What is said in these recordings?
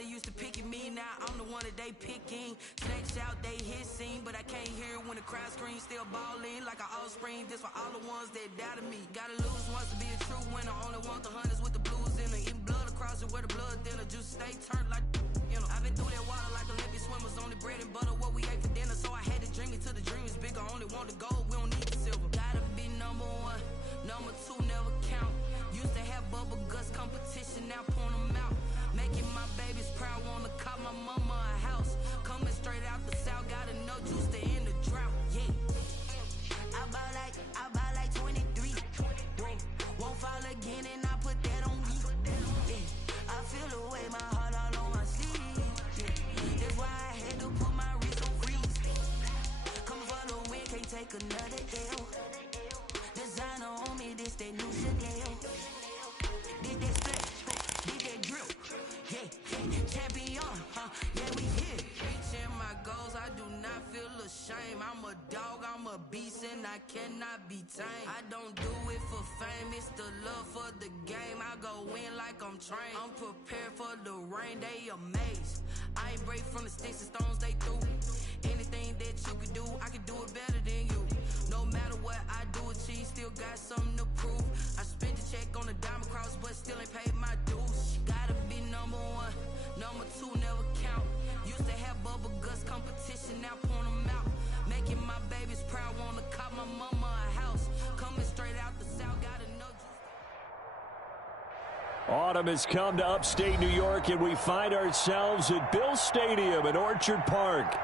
Everybody used to pick at me, now I'm the one that they picking. Snakes out, they hissing, but I can't hear it when the crowd screams. Still balling like an offspring. This for all the ones that doubted me. Gotta lose once to be a true winner. Only want the hunters with the blues in her. Eating blood across it where the blood thinner. Just stay turned like you know. I've been through that water like Olympic swimmers. Only bread and butter what we ate for dinner. So I had to dream it till the dream is bigger. Only want the gold, we don't need the silver. Gotta be number one, number two never count. Used to have bubble guts competition, now point them out. Making my babies proud, wanna call my mama a house. Coming straight out the south, gotta know juice to end the drought. Yeah, I buy like 23. Won't fall again, and I put that on me. Yeah, I feel the way, my heart all on my sleeve. Yeah, that's why I had to put my wrist on freeze. Come for the win, can't take another L. Designer on me, this that new Chanel. Did that stretch, did that drip. Yeah, champion, yeah, we here. Reaching my goals, I do not feel ashamed. I'm a dog, I'm a beast, and I cannot be tamed. I don't do it for fame, it's the love for the game. I go in like I'm trained. I'm prepared for the rain, they amazed. I ain't break from the sticks and stones they threw. Anything that you could do, I could do it better than you. No matter what I do, achieve, still got something to prove. I spent the check on the diamond cross, but still ain't paid my dues. Gotta be number one, number two never count. Used to have bubble guts competition, now point them out. Making my babies proud, wanna call my mama a house. Coming straight out the south, gotta know. Autumn has come to upstate New York, and we find ourselves at Bill Stadium in Orchard Park.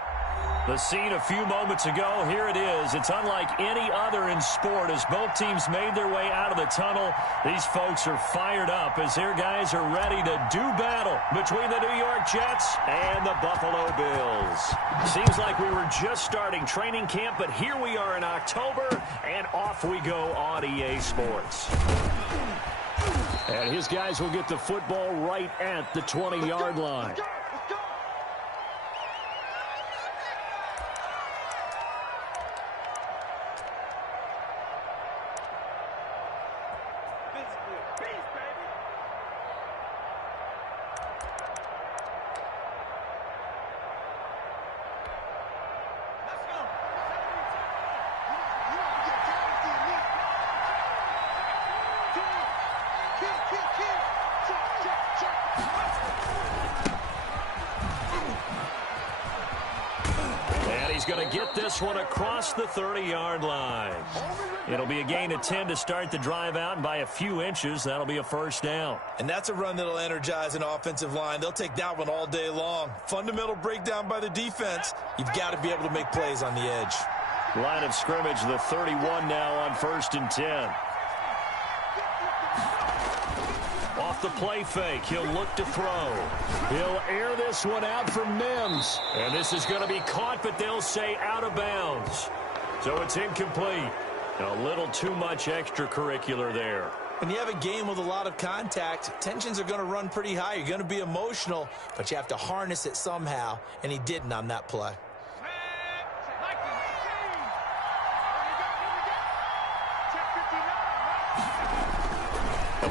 The scene a few moments ago, here it is. It's unlike any other in sport as both teams made their way out of the tunnel. These folks are fired up as their guys are ready to do battle between the New York Jets and the Buffalo Bills. Seems like we were just starting training camp, but here we are in October, and off we go on EA Sports. And his guys will get the football right at the 20-yard line. Going to get this one across the 30-yard line. It'll be a gain of 10 to start the drive out, and by a few inches, that'll be a first down. And that's a run that'll energize an offensive line. They'll take that one all day long. Fundamental breakdown by the defense. You've got to be able to make plays on the edge. Line of scrimmage, the 31 now on 1st and 10. Off the play fake, he'll look to throw. He'll air this one out for Mims. And this is going to be caught, but they'll say out of bounds. So it's incomplete. A little too much extracurricular there. When you have a game with a lot of contact, tensions are going to run pretty high. You're going to be emotional, but you have to harness it somehow, and he didn't on that play.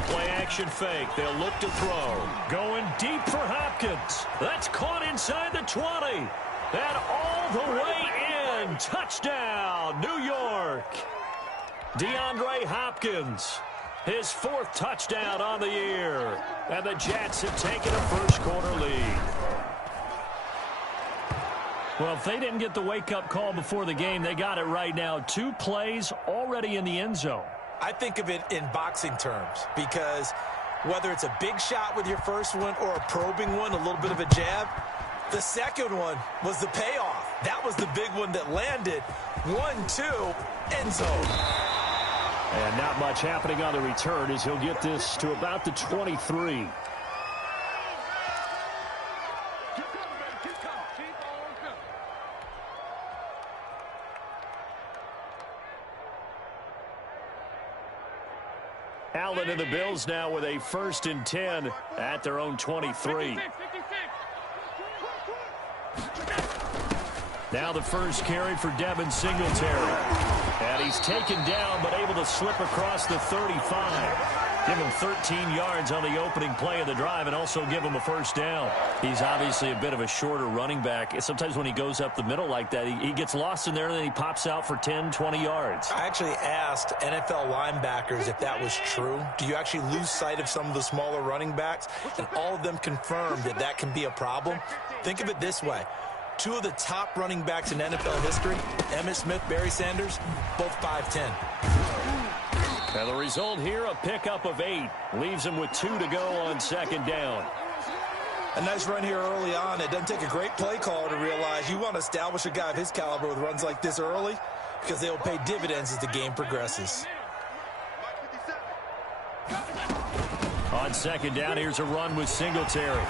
Play-action fake. They'll look to throw. Going deep for Hopkins. That's caught inside the 20. And all the way in. Touchdown, New York. DeAndre Hopkins. His 4th touchdown on the year. And the Jets have taken a first-quarter lead. Well, if they didn't get the wake-up call before the game, they got it right now. 2 plays already in the end zone. I think of it in boxing terms because whether it's a big shot with your first one or a probing one, a little bit of a jab, the second one was the payoff. That was the big one that landed. 1-2, end zone. And not much happening on the return as he'll get this to about the 23. Allen and the Bills now with a 1st and 10 at their own 23. Now the first carry for Devin Singletary. And he's taken down but able to slip across the 35. Give him 13 yards on the opening play of the drive and also give him a first down. He's obviously a bit of a shorter running back. Sometimes when he goes up the middle like that, he gets lost in there and then he pops out for 10, 20 yards. I actually asked NFL linebackers if that was true. Do you actually lose sight of some of the smaller running backs? And all of them confirmed that that can be a problem. Think of it this way. Two of the top running backs in NFL history, Emmitt Smith, Barry Sanders, both 5'10". And the result here, a pickup of 8. Leaves him with 2 to go on second down. A nice run here early on. It doesn't take a great play caller to realize you want to establish a guy of his caliber with runs like this early because they will pay dividends as the game progresses. On second down, here's a run with Singletary.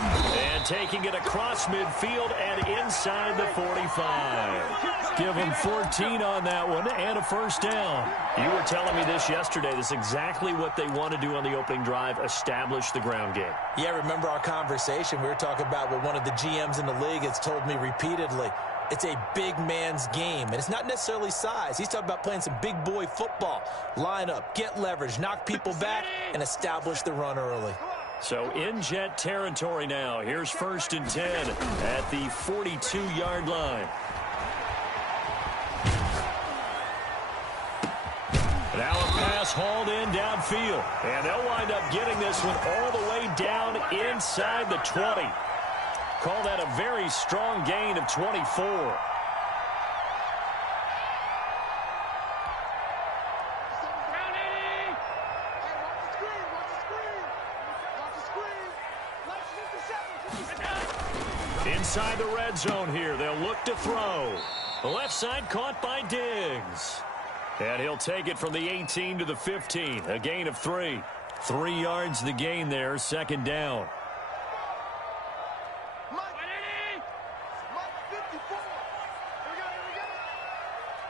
And taking it across midfield and inside the 45. Give him 14 on that one and a first down. You were telling me this yesterday. This is exactly what they want to do on the opening drive, establish the ground game. Yeah, remember our conversation? We were talking about what one of the GMs in the league has told me repeatedly. It's a big man's game, and it's not necessarily size. He's talking about playing some big boy football. Line up, get leverage, knock people back, and establish the run early. So in Jet territory now. Here's 1st and 10 at the 42-yard line. Now a pass hauled in downfield. And they'll wind up getting this one all the way down inside the 20. Call that a very strong gain of 24. Inside the red zone here. They'll look to throw. The left side caught by Diggs. And he'll take it from the 18 to the 15. A gain of 3. 3 yards the gain there. Second down.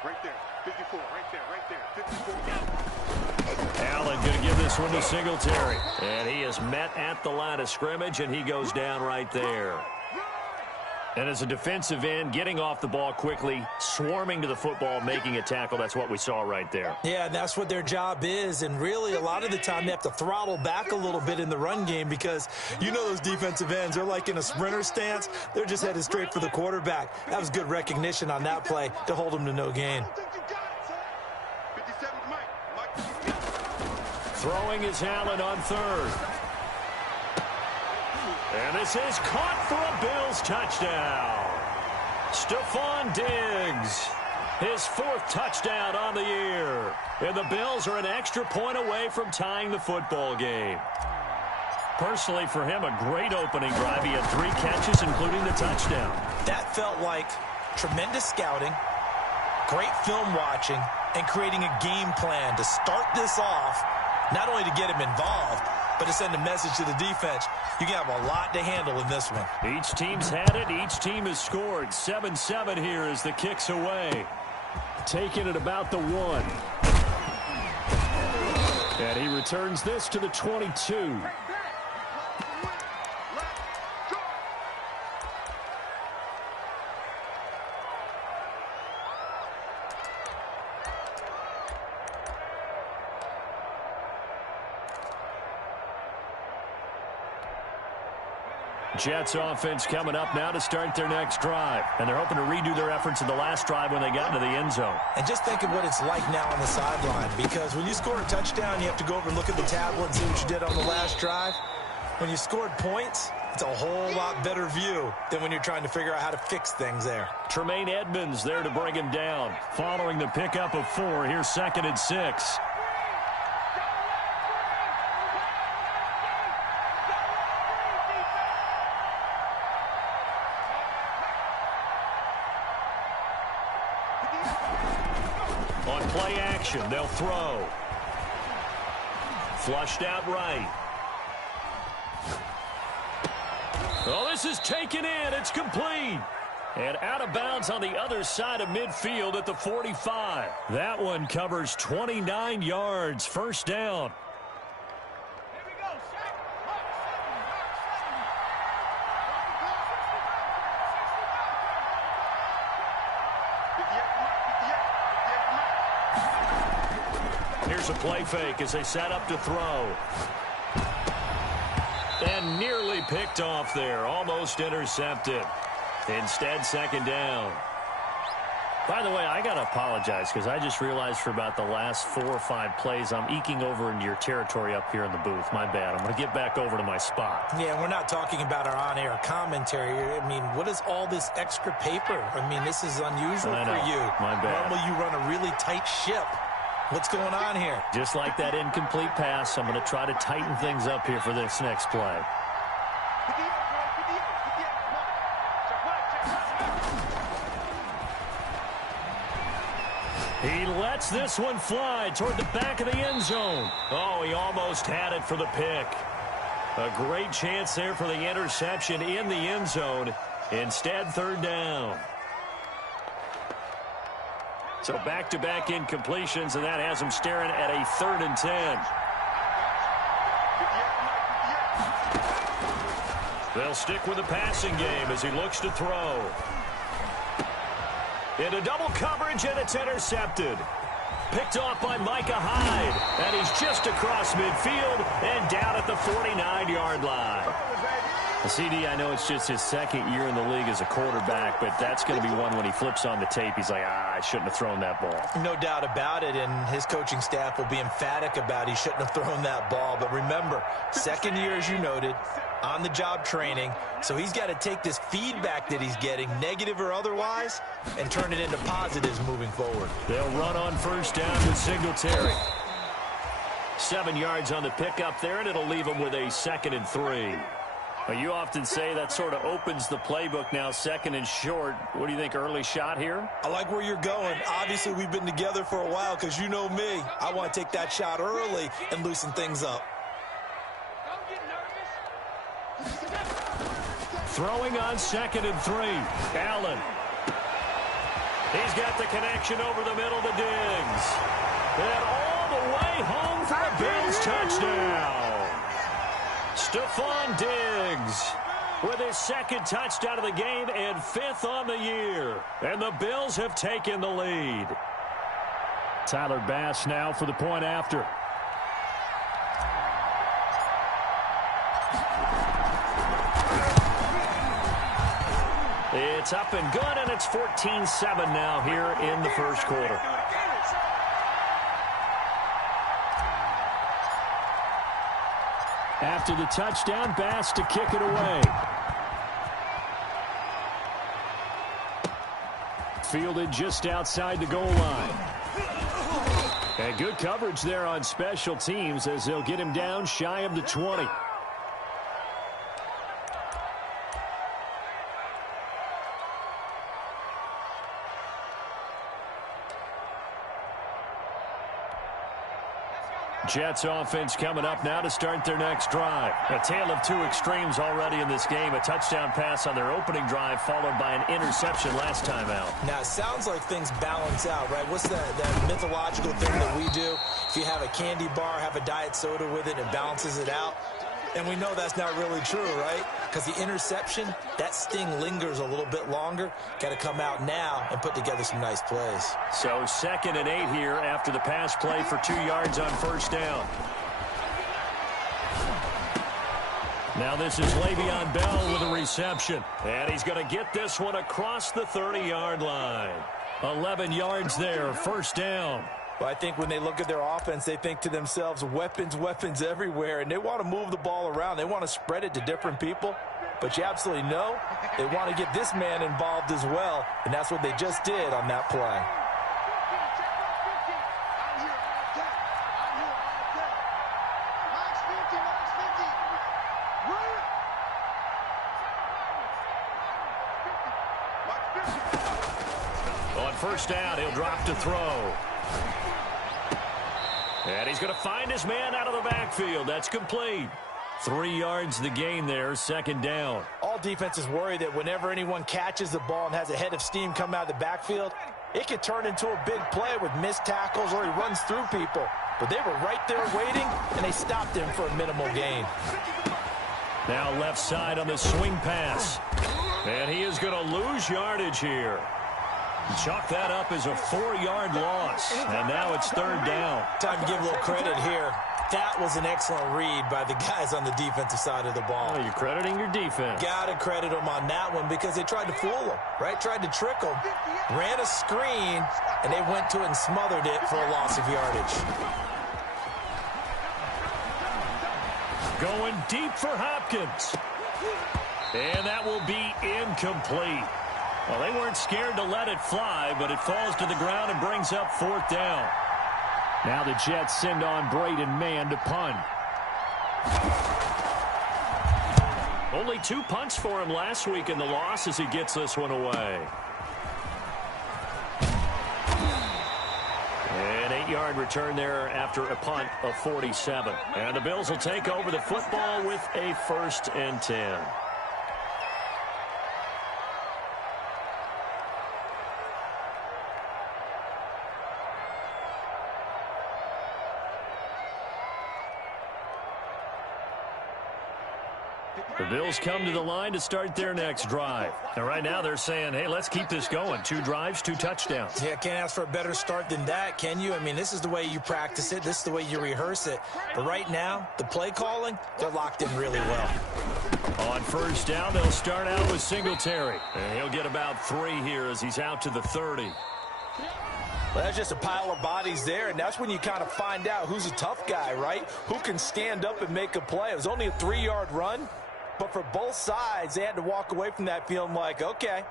Right there. 54. Right there. 54. Allen going to give this one to Singletary. And he is met at the line of scrimmage, and he goes down right there. And as a defensive end, getting off the ball quickly, swarming to the football, making a tackle, that's what we saw right there. Yeah, and that's what their job is. And really, a lot of the time, they have to throttle back a little bit in the run game because you know those defensive ends, they're like in a sprinter stance. They're just headed straight for the quarterback. That was good recognition on that play to hold them to no gain. Throwing is Allen on 3rd. And this is caught for a Bills touchdown. Stephon Diggs, his 4th touchdown on the year. And the Bills are an extra point away from tying the football game. Personally, for him, a great opening drive. He had 3 catches, including the touchdown. That felt like tremendous scouting, great film watching, and creating a game plan to start this off, not only to get him involved, but to send a message to the defense. You can have a lot to handle in this one. Each team's had it. Each team has scored. 7-7 here as the kick's away. Taking it about the 1. And he returns this to the 22. Jets offense coming up now to start their next drive. And they're hoping to redo their efforts in the last drive when they got into the end zone. And just think of what it's like now on the sideline, because when you score a touchdown, you have to go over and look at the tablet and see what you did on the last drive. When you scored points, it's a whole lot better view than when you're trying to figure out how to fix things there. Tremaine Edmonds there to bring him down. Following the pickup of 4, here's 2nd and 6. On play action, they'll throw. Flushed out right. Oh, this is taken in. It's complete. And out of bounds on the other side of midfield at the 45. That one covers 29 yards. First down. Here's a play fake as they set up to throw. And nearly picked off there. Almost intercepted. Instead, second down. By the way, I got to apologize because I just realized for about the last 4 or 5 plays, I'm eking over into your territory up here in the booth. My bad. I'm going to get back over to my spot. Yeah, we're not talking about our on-air commentary. I mean, what is all this extra paper? I mean, this is unusual for you. My bad. Normally, you run a really tight ship. What's going on here? Just like that incomplete pass, I'm going to try to tighten things up here for this next play. He lets this one fly toward the back of the end zone. Oh, he almost had it for the pick. A great chance there for the interception in the end zone. Instead, third down. So back-to-back incompletions, and that has him staring at a 3rd and 10. They'll stick with the passing game as he looks to throw. Into double coverage, and it's intercepted. Picked off by Micah Hyde. And he's just across midfield and down at the 49-yard line. CD, I know it's just his 2nd year in the league as a quarterback, but that's going to be one when he flips on the tape. He's like, I shouldn't have thrown that ball. No doubt about it, and his coaching staff will be emphatic about he shouldn't have thrown that ball. But remember, 2nd year, as you noted, on-the-job training, so he's got to take this feedback that he's getting, negative or otherwise, and turn it into positives moving forward. They'll run on first down with Singletary. 7 yards on the pickup there, and it'll leave him with a 2nd and 3. Well, you often say that sort of opens the playbook now, 2nd and short. What do you think, early shot here? I like where you're going. Obviously, we've been together for a while because you know me. I want to take that shot early and loosen things up. Throwing on 2nd and 3. Allen. He's got the connection over the middle to Diggs. And all the way home for a Bills touchdown. Stephon Diggs with his 2nd touchdown of the game and 5th on the year. And the Bills have taken the lead. Tyler Bass now for the point after. It's up and good, and it's 14-7 now here in the first quarter. After the touchdown, Bass to kick it away. Fielded just outside the goal line. And good coverage there on special teams as they'll get him down shy of the 20. Jets offense coming up now to start their next drive. A tale of 2 extremes already in this game. A touchdown pass on their opening drive followed by an interception last time out. Now, it sounds like things balance out, right? What's that mythological thing that we do? If you have a candy bar, have a diet soda with it, it balances it out. And we know that's not really true, right? Because the interception, that sting lingers a little bit longer. Got to come out now and put together some nice plays. So 2nd and 8 here after the pass play for 2 yards on first down. Now this is Le'Veon Bell with a reception. And he's going to get this one across the 30-yard line. 11 yards there, first down. But I think when they look at their offense, they think to themselves, weapons, weapons everywhere. And they want to move the ball around. They want to spread it to different people. But you absolutely know they want to get this man involved as well. And that's what they just did on that play. On first down, he'll drop to throw. And he's going to find his man out of the backfield. That's complete. 3 yards the gain there, second down. All defenses worry that whenever anyone catches the ball and has a head of steam come out of the backfield, it could turn into a big play with missed tackles or he runs through people. But they were right there waiting, and they stopped him for a minimal gain. Now left side on the swing pass. And he is going to lose yardage here. Chalk that up as a 4-yard loss, and now it's third down. Time to give a little credit here. That was an excellent read by the guys on the defensive side of the ball. Oh, you're crediting your defense. Got to credit them on that one because they tried to fool them, right? Tried to trick them. Ran a screen, and they went to it and smothered it for a loss of yardage. Going deep for Hopkins. And that will be incomplete. Well, they weren't scared to let it fly, but it falls to the ground and brings up fourth down. Now the Jets send on Braden Mann to punt. Only 2 punts for him last week in the loss as he gets this one away. An 8-yard return there after a punt of 47. And the Bills will take over the football with a 1st and 10. The Bills come to the line to start their next drive. And right now they're saying, hey, let's keep this going. 2 drives, 2 touchdowns. Yeah, can't ask for a better start than that, can you? I mean, this is the way you practice it. This is the way you rehearse it. But right now, the play calling, they're locked in really well. On first down, they'll start out with Singletary. And he'll get about 3 here as he's out to the 30. Well, that's just a pile of bodies there, and that's when you kind of find out who's a tough guy, right? Who can stand up and make a play. It was only a 3-yard run. But for both sides, they had to walk away from that feeling like, okay,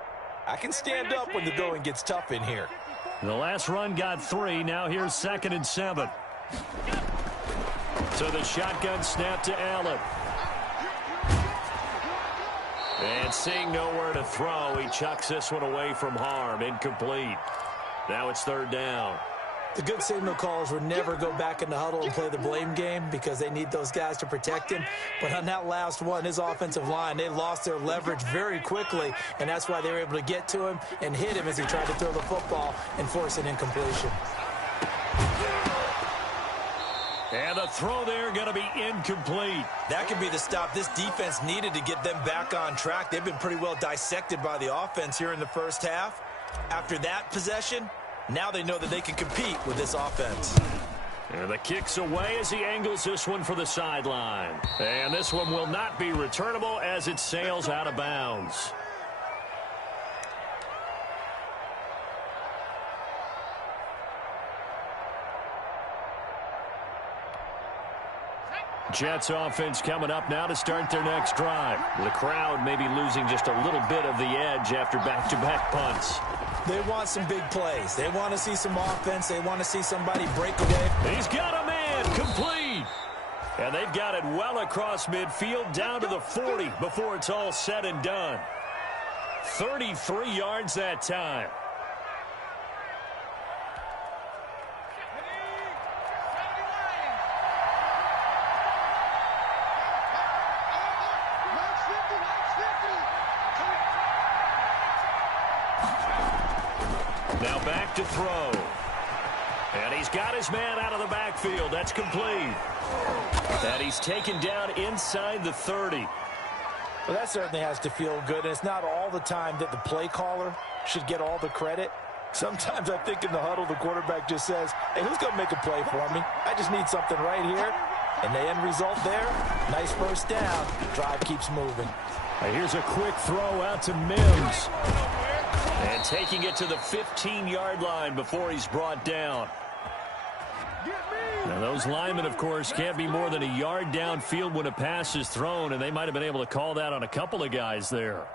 I can stand up when the going gets tough in here. The last run got 3. Now here's 2nd and 7. So the shotgun snap to Allen. And seeing nowhere to throw, he chucks this one away from harm. Incomplete. Now it's 3rd down. The good signal callers would never go back in the huddle and play the blame game because they need those guys to protect him. But on that last one, his offensive line, they lost their leverage very quickly, and that's why they were able to get to him and hit him as he tried to throw the football and force an incompletion. And the throw there going to be incomplete. That could be the stop this defense needed to get them back on track. They've been pretty well dissected by the offense here in the first half. After that possession, now they know that they can compete with this offense. And the kick's away as he angles this one for the sideline. And this one will not be returnable as it sails out of bounds. Jets offense coming up now to start their next drive. The crowd may be losing just a little bit of the edge after back-to-back punts. They want some big plays. They want to see some offense. They want to see somebody break away. He's got a man complete. And they've got it well across midfield down to the 40 before it's all said and done. 33 yards that time. Now back to throw. And he's got his man out of the backfield. That's complete. And he's taken down inside the 30. Well, that certainly has to feel good. And it's not all the time that the play caller should get all the credit. Sometimes I think in the huddle, the quarterback just says, hey, who's going to make a play for me? I just need something right here. And the end result there, nice first down. Drive keeps moving. And here's a quick throw out to Mims. And taking it to the 15-yard line before he's brought down. Now those linemen, of course, can't be more than a yard downfield when a pass is thrown, and they might have been able to call that on a couple of guys there.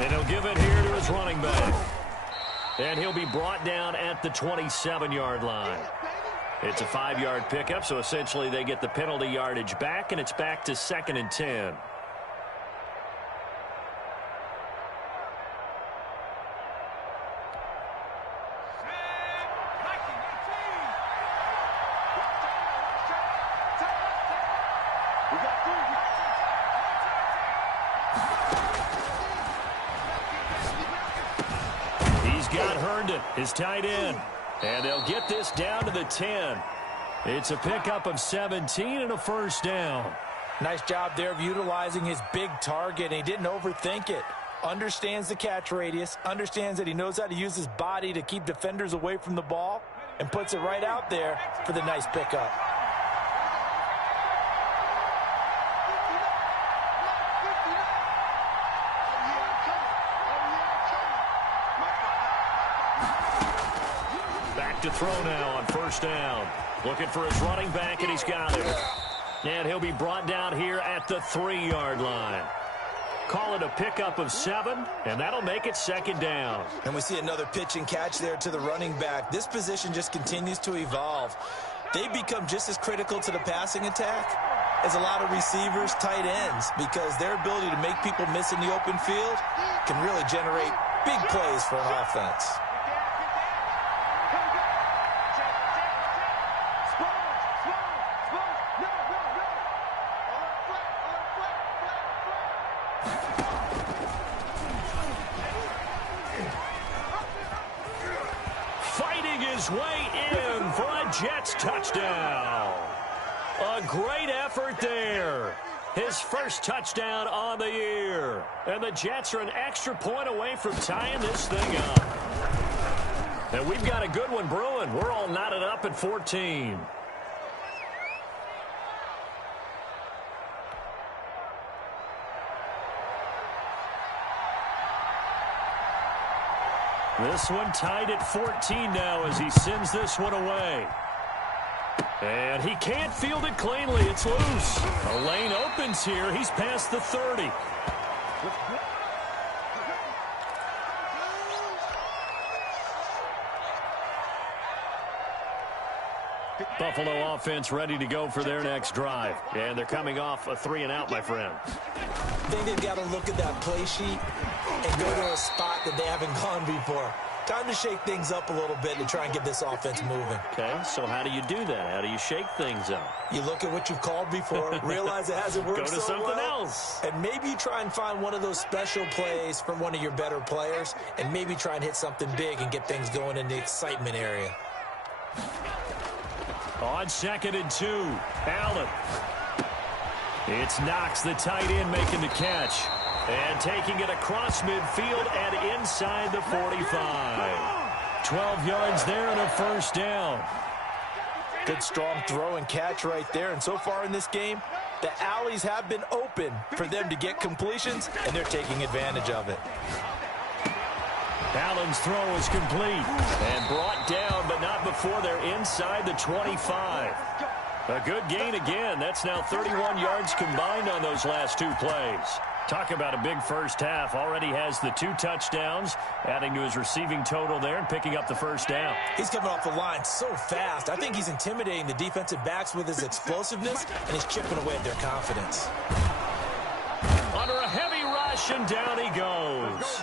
And he'll give it here to his running back. And he'll be brought down at the 27-yard line. It's a 5-yard pickup, so essentially they get the penalty yardage back, and it's back to 2nd and 10. He's got Herndon, his tight end. And they'll get this down to the 10. It's a pickup of 17 and a first down. Nice job there of utilizing his big target. He didn't overthink it. Understands the catch radius, understands that he knows how to use his body to keep defenders away from the ball, and puts it right out there for the nice pickup. Back to throw now on first down. Looking for his running back, and he's got it. And he'll be brought down here at the 3-yard line. Call it a pickup of 7, and that'll make it second down. And we see another pitch and catch there to the running back. This position just continues to evolve. They become just as critical to the passing attack as a lot of receivers, tight ends, because their ability to make people miss in the open field can really generate big plays for an offense. Way in for a Jets touchdown. A great effort there. His first touchdown on the year. And the Jets are an extra point away from tying this thing up. And we've got a good one brewing. We're all knotted up at 14. This one tied at 14 now as he sends this one away. And he can't field it cleanly. It's loose. A lane opens here. He's past the 30. Buffalo offense ready to go for their next drive. And they're coming off a 3-and-out, my friend. I think they've got to look at that play sheet and go to a spot that they haven't gone before. Time to shake things up a little bit to try and get this offense moving. Okay, so how do you do that? How do you shake things up? You look at what you've called before, realize it hasn't worked so well. Go to something else. And maybe you try and find one of those special plays from one of your better players, and maybe try and hit something big and get things going in the excitement area. On 2nd and 2, Allen. It's Knox, the tight end, making the catch. And taking it across midfield and inside the 45. 12 yards there and a first down. Good strong throw and catch right there. And so far in this game, the alleys have been open for them to get completions, and they're taking advantage of it. Allen's throw is complete and brought down, but not before they're inside the 25. A good gain again. That's now 31 yards combined on those last 2 plays. Talk about a big first half. Already has the 2 touchdowns, adding to his receiving total there and picking up the first down. He's coming off the line so fast. I think he's intimidating the defensive backs with his explosiveness, and he's chipping away at their confidence. Under a heavy rush, and down he goes.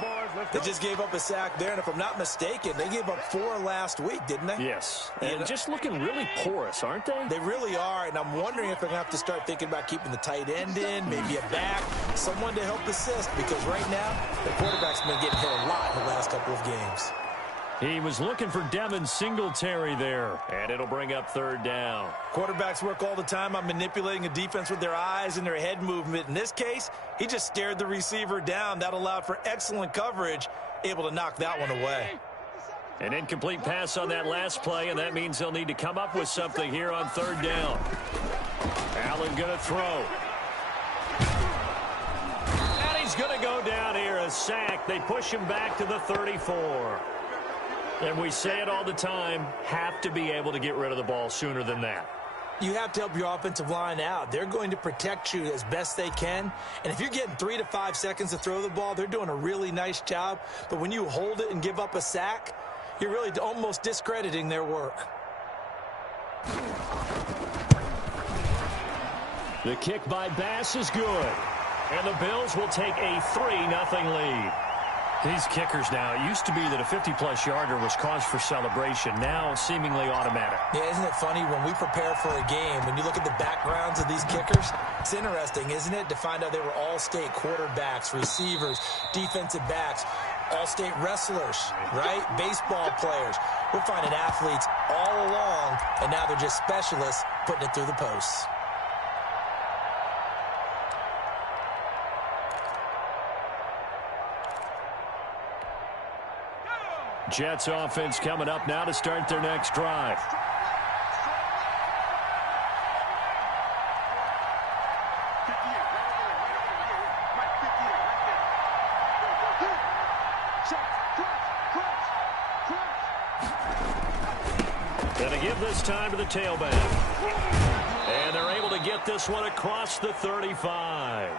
They just gave up a sack there, and if I'm not mistaken, they gave up 4 last week, didn't they? Yes, and just looking really porous, aren't they? They really are, and I'm wondering if they're going to have to start thinking about keeping the tight end in, maybe a back, someone to help assist, because right now, the quarterback's been getting hit a lot in the last couple of games. He was looking for Devin Singletary there, and it'll bring up 3rd down. Quarterbacks work all the time on manipulating a defense with their eyes and their head movement. In this case, he just stared the receiver down. That allowed for excellent coverage, able to knock that one away. An incomplete pass on that last play, and that means they'll need to come up with something here on 3rd down. Allen going to throw. And he's going to go down here, a sack. They push him back to the 34. And we say it all the time, have to be able to get rid of the ball sooner than that. You have to help your offensive line out. They're going to protect you as best they can. And if you're getting 3 to 5 seconds to throw the ball, they're doing a really nice job. But when you hold it and give up a sack, you're really almost discrediting their work. The kick by Bass is good. And the Bills will take a 3-0 lead. These kickers now, it used to be that a 50-plus yarder was cause for celebration. Now, seemingly automatic. Yeah, isn't it funny when we prepare for a game, when you look at the backgrounds of these kickers, it's interesting, isn't it, to find out they were all-state quarterbacks, receivers, defensive backs. all-state wrestlers, right? Baseball players. We're finding athletes all along, and now they're just specialists putting it through the posts. Jets offense coming up now to start their next drive. Gonna give this time to the tailback. And they're able to get this one across the 35.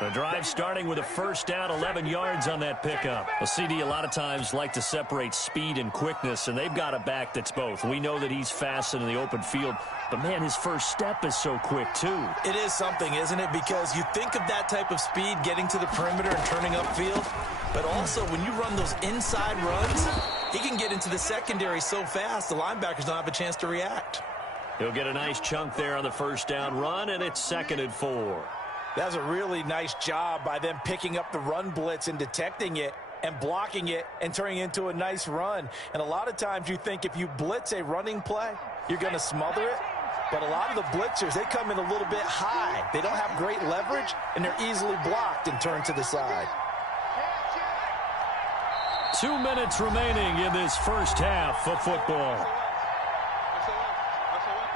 The drive starting with a first down, 11 yards on that pickup. Well, CD a lot of times like to separate speed and quickness, and they've got a back that's both. We know that he's fast in the open field, but, man, his first step is so quick, too. It is something, isn't it? Because you think of that type of speed getting to the perimeter and turning upfield, but also when you run those inside runs, he can get into the secondary so fast the linebackers don't have a chance to react. He'll get a nice chunk there on the first down run, and it's 2nd and 4. That was a really nice job by them picking up the run blitz and detecting it and blocking it and turning it into a nice run. And a lot of times you think if you blitz a running play, you're going to smother it. But a lot of the blitzers, they come in a little bit high. They don't have great leverage, and they're easily blocked and turned to the side. 2 minutes remaining in this first half of football.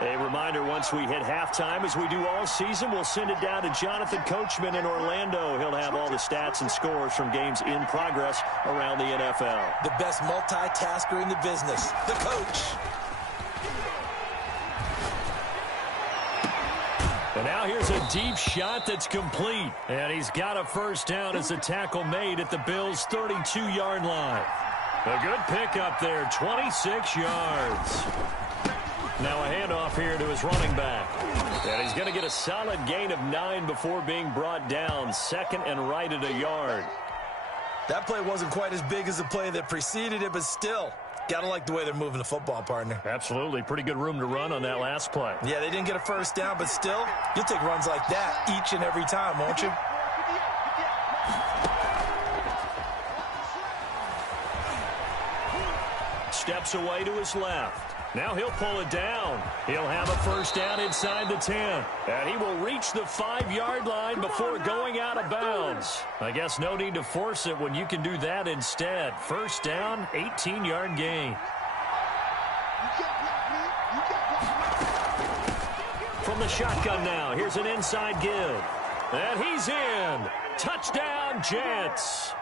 A reminder, once we hit halftime, as we do all season, we'll send it down to Jonathan Coachman in Orlando. He'll have all the stats and scores from games in progress around the NFL. The best multitasker in the business, the coach. And now here's a deep shot that's complete. And he's got a first down as the tackle made at the Bills' 32-yard line. A good pickup there, 26 yards. Now a handoff here to his running back. And he's going to get a solid gain of 9 before being brought down. 2nd and right at a yard. That play wasn't quite as big as the play that preceded it, but still, got to like the way they're moving the football, partner. Absolutely. Pretty good room to run on that last play. Yeah, they didn't get a first down, but still, you'll take runs like that each and every time, won't you? Steps away to his left. Now he'll pull it down. He'll have a first down inside the 10. And he will reach the 5-yard line before going out of bounds. I guess no need to force it when you can do that instead. First down, 18-yard gain. From the shotgun now, here's an inside give. And he's in. Touchdown, Jets.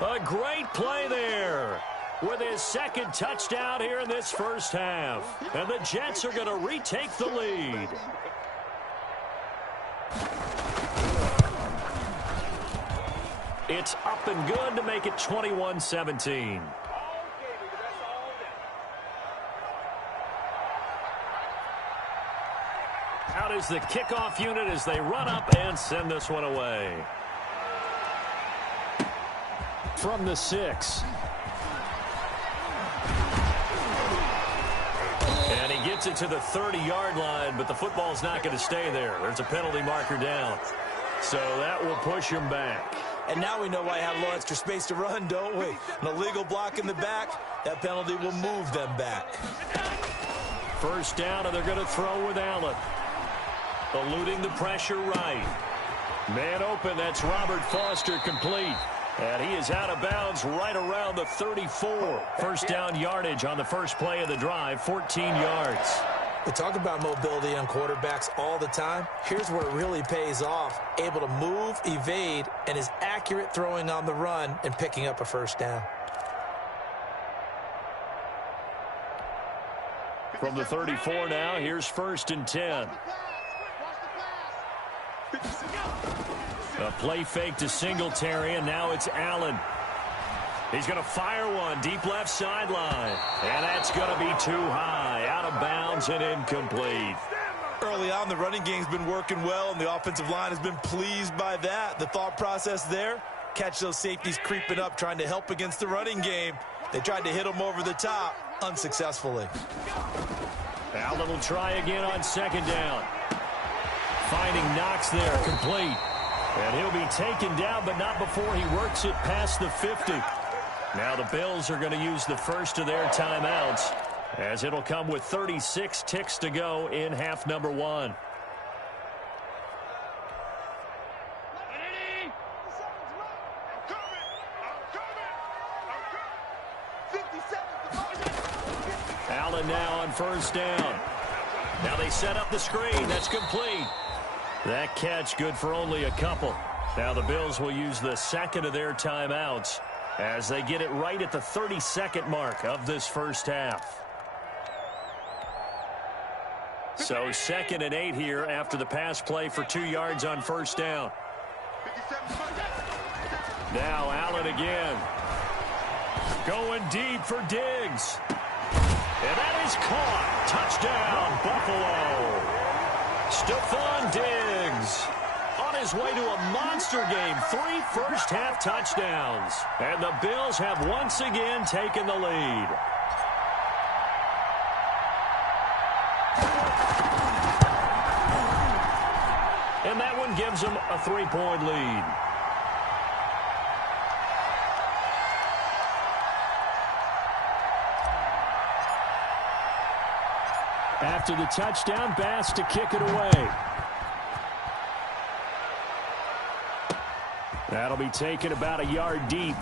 A great play there, with his 2nd touchdown here in this first half. And the Jets are going to retake the lead. It's up and good to make it 21-17. Out is the kickoff unit as they run up and send this one away. From the 6. And he gets it to the 30-yard line, but the football's not going to stay there. There's a penalty marker down. So that will push him back. And now we know why I have a little extra space to run, don't we? An illegal block in the back, that penalty will move them back. First down, and they're going to throw with Allen. Eluding the pressure right. Man open, that's Robert Foster, complete. And he is out of bounds right around the 34. First down yardage on the first play of the drive, 14 yards. We talk about mobility on quarterbacks all the time. Here's where it really pays off. Able to move, evade, and is accurate throwing on the run and picking up a first down. From the 34 now, here's 1st and 10. A play fake to Singletary, and now it's Allen. He's going to fire one deep left sideline. And that's going to be too high. Out of bounds and incomplete. Early on, the running game's been working well, and the offensive line has been pleased by that. The thought process there, catch those safeties creeping up, trying to help against the running game. They tried to hit them over the top, unsuccessfully. Allen will try again on 2nd down. Finding Knox there, complete. And he'll be taken down, but not before he works it past the 50. Now the Bills are going to use the first of their timeouts, as it'll come with 36 ticks to go in half number 1. Allen now on first down. Now they set up the screen. That's complete. That catch good for only a couple. Now the Bills will use the second of their timeouts as they get it right at the 30-second mark of this first half. So 2nd and 8 here after the pass play for 2 yards on first down. Now Allen again. Going deep for Diggs. And that is caught. Touchdown, Buffalo. Stephon Diggs on his way to a monster game. 3 first-half touchdowns. And the Bills have once again taken the lead. And that one gives them a 3-point lead. After the touchdown, Bass to kick it away. That'll be taken about a yard deep.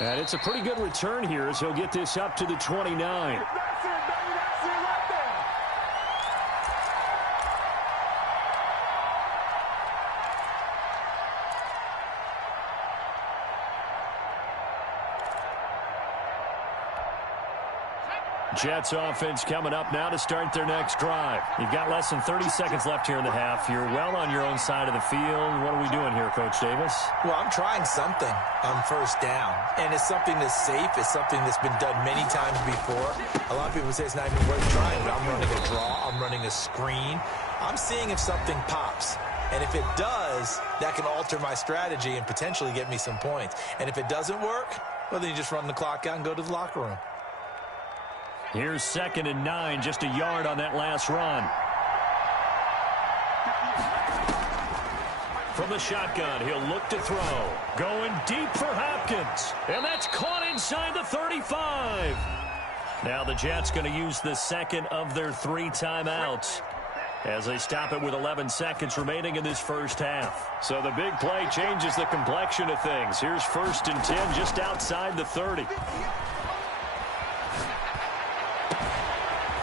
And it's a pretty good return here as he'll get this up to the 29. Jets offense coming up now to start their next drive. You've got less than 30 seconds left here in the half. You're well on your own side of the field. What are we doing here, Coach Davis? Well, I'm trying something on first down, and it's something that's safe. It's something that's been done many times before. A lot of people say it's not even worth trying, but I'm running a draw. I'm running a screen. I'm seeing if something pops. And if it does, that can alter my strategy and potentially get me some points. And if it doesn't work, well, then you just run the clock out and go to the locker room. Here's 2nd and 9, just a yard on that last run. From the shotgun, he'll look to throw. Going deep for Hopkins. And that's caught inside the 35. Now the Jets going to use the second of their 3 timeouts as they stop it with 11 seconds remaining in this first half. So the big play changes the complexion of things. Here's 1st and 10 just outside the 30.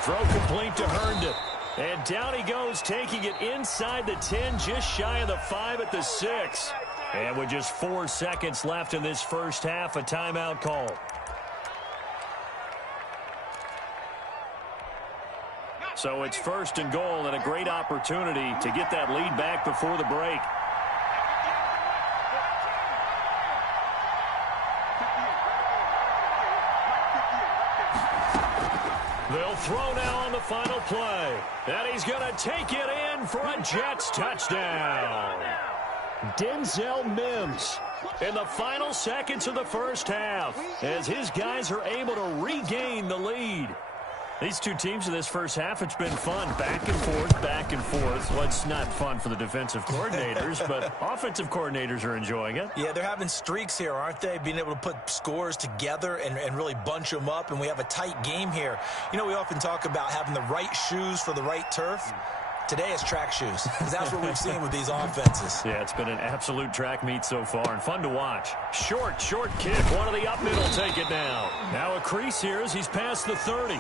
Throw complete to Herndon. And down he goes, taking it inside the 10, just shy of the 5 at the 6. And with just 4 seconds left in this first half, a timeout call. So it's 1st and goal and a great opportunity to get that lead back before the break. They'll throw now on the final play. And he's going to take it in for a Jets touchdown. Denzel Mims in the final seconds of the first half as his guys are able to regain the lead. These two teams in this first half, it's been fun. Back and forth, back and forth. Well, it's not fun for the defensive coordinators, but offensive coordinators are enjoying it. Yeah, they're having streaks here, aren't they? Being able to put scores together and really bunch them up, and we have a tight game here. You know, we often talk about having the right shoes for the right turf. Today it's track shoes, because that's what we've seen with these offenses. Yeah, it's been an absolute track meet so far, and fun to watch. Short kick. One of the up middle take it down. Now a crease here as he's past the 30.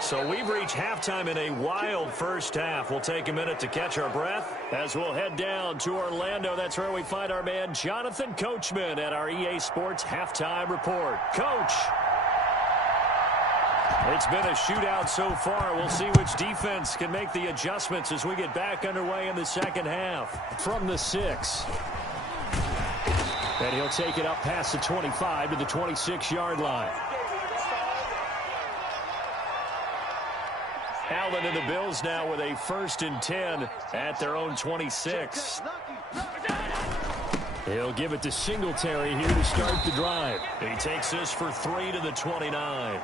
So we've reached halftime in a wild first half. We'll take a minute to catch our breath as we'll head down to Orlando. That's where we find our man Jonathan Coachman at our EA Sports Halftime Report. Coach, it's been a shootout so far. We'll see which defense can make the adjustments as we get back underway in the second half. From the 6. And he'll take it up past the 25 to the 26-yard line. Allen and the Bills now with a 1st and 10 at their own 26. He'll give it to Singletary here to start the drive. He takes this for 3 to the 29.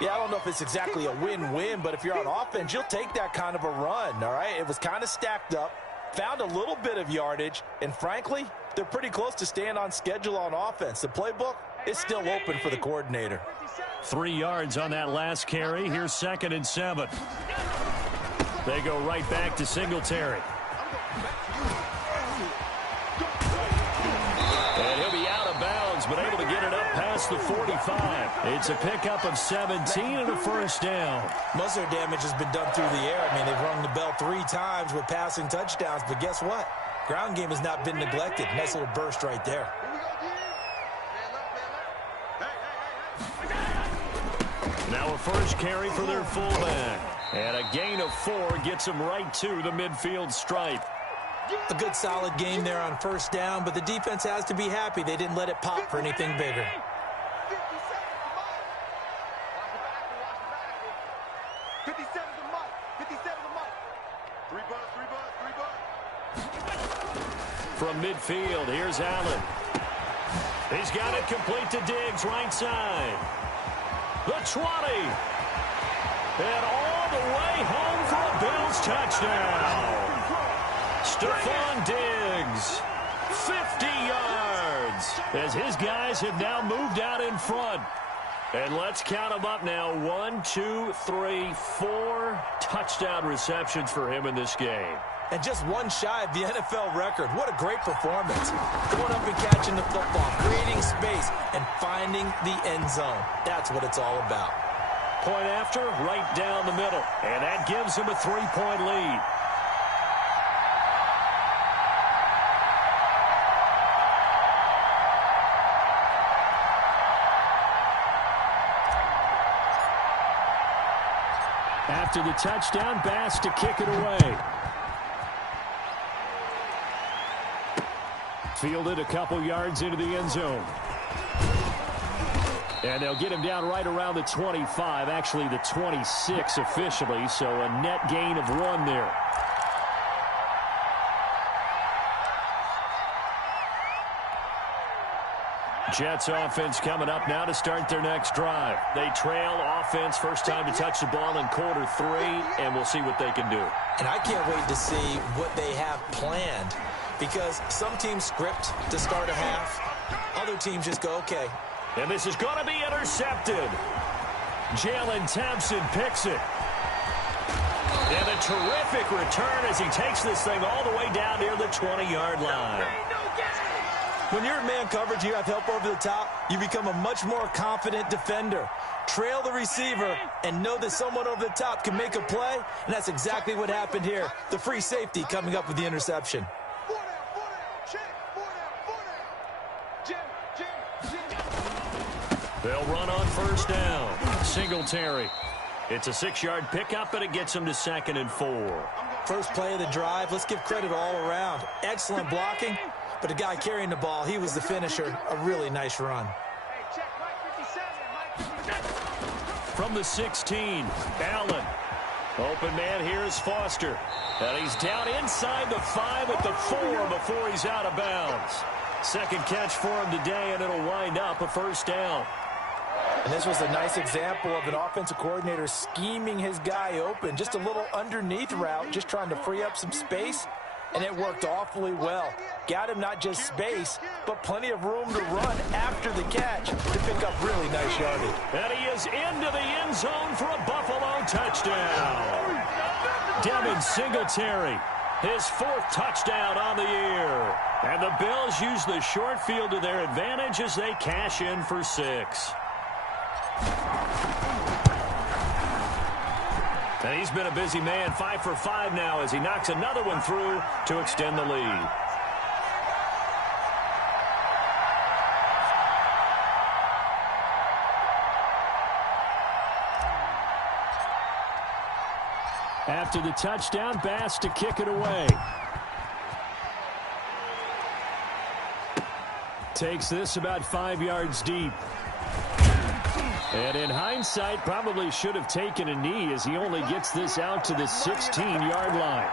Yeah, I don't know if it's exactly a win-win, but if you're on offense, you'll take that kind of a run, all right? It was kind of stacked up, found a little bit of yardage, and frankly, they're pretty close to staying on schedule on offense. The playbook is still open for the coordinator. 3 yards on that last carry. Here's 2nd and 7. They go right back to Singletary. And he'll be out of bounds, but able to get it up past the 45. It's a pickup of 17 and a first down. Most of their damage has been done through the air. I mean, they've rung the bell 3 times with passing touchdowns, but guess what? Ground game has not been neglected. Nice little burst right there. Now a first carry for their fullback. And a gain of 4 gets them right to the midfield stripe. A good solid game there on first down, but the defense has to be happy they didn't let it pop for anything bigger. From midfield, here's Allen. He's got it complete to Diggs, right side. The 20. And all the way home for a Bills touchdown. Stephon Diggs, 50 yards, as his guys have now moved out in front. And let's count them up now. 1, 2, 3, 4 touchdown receptions for him in this game. And just one shy of the NFL record. What a great performance. Going up and catching the football, creating space, and finding the end zone. That's what it's all about. Point after, right down the middle. And that gives him a 3-point lead. After the touchdown, Bass to kick it away. Fielded a couple yards into the end zone. And they'll get him down right around the 25, actually the 26 officially, so a net gain of 1 there. Jets offense coming up now to start their next drive. They trail offense, first time to touch the ball in quarter 3, and we'll see what they can do. And I can't wait to see what they have planned, because some teams script to start a half. Other teams just go, okay. And this is going to be intercepted. Jalen Thompson picks it. And a terrific return as he takes this thing all the way down near the 20-yard line. When you're in man coverage, you have help over the top, you become a much more confident defender. Trail the receiver and know that someone over the top can make a play, and that's exactly what happened here. The free safety coming up with the interception. They'll run on first down. Singletary. It's a 6-yard pickup, and it gets him to 2nd and 4. First play of the drive, let's give credit all around. Excellent blocking, but the guy carrying the ball, he was the finisher. A really nice run. From the 16, Allen. Open man, here's Foster. And he's down inside the 5 at the 4 before he's out of bounds. Second catch for him today, and it'll wind up a first down. And this was a nice example of an offensive coordinator scheming his guy open. Just a little underneath route, just trying to free up some space, and it worked awfully well. Got him not just space, but plenty of room to run after the catch to pick up really nice yardage. And he is into the end zone for a Buffalo touchdown. Devin Singletary, his 4th touchdown on the year. And the Bills use the short field to their advantage as they cash in for 6. And he's been a busy man, 5 for 5 now as he knocks another one through to extend the lead. After the touchdown, Bass to kick it away. Takes this about 5 yards deep. And in hindsight, probably should have taken a knee as he only gets this out to the 16-yard line.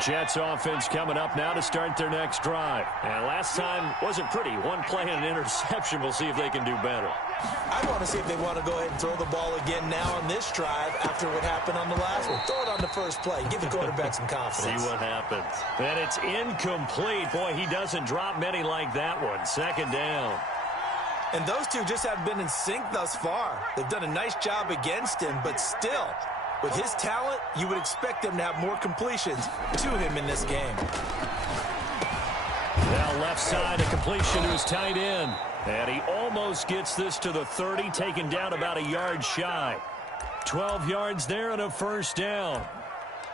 Jets offense coming up now to start their next drive. And last time wasn't pretty. One play and an interception. We'll see if they can do better. I want to see if they want to go ahead and throw the ball again now on this drive after what happened on the last one. Throw it on the first play. Give the quarterback some confidence. See what happens. And it's incomplete. Boy, he doesn't drop many like that one. Second down. And those two just haven't been in sync thus far. They've done a nice job against him, but still, with his talent, you would expect them to have more completions to him in this game. Now left side, a completion to his tight end. And he almost gets this to the 30, taken down about a yard shy. 12 yards there and a first down.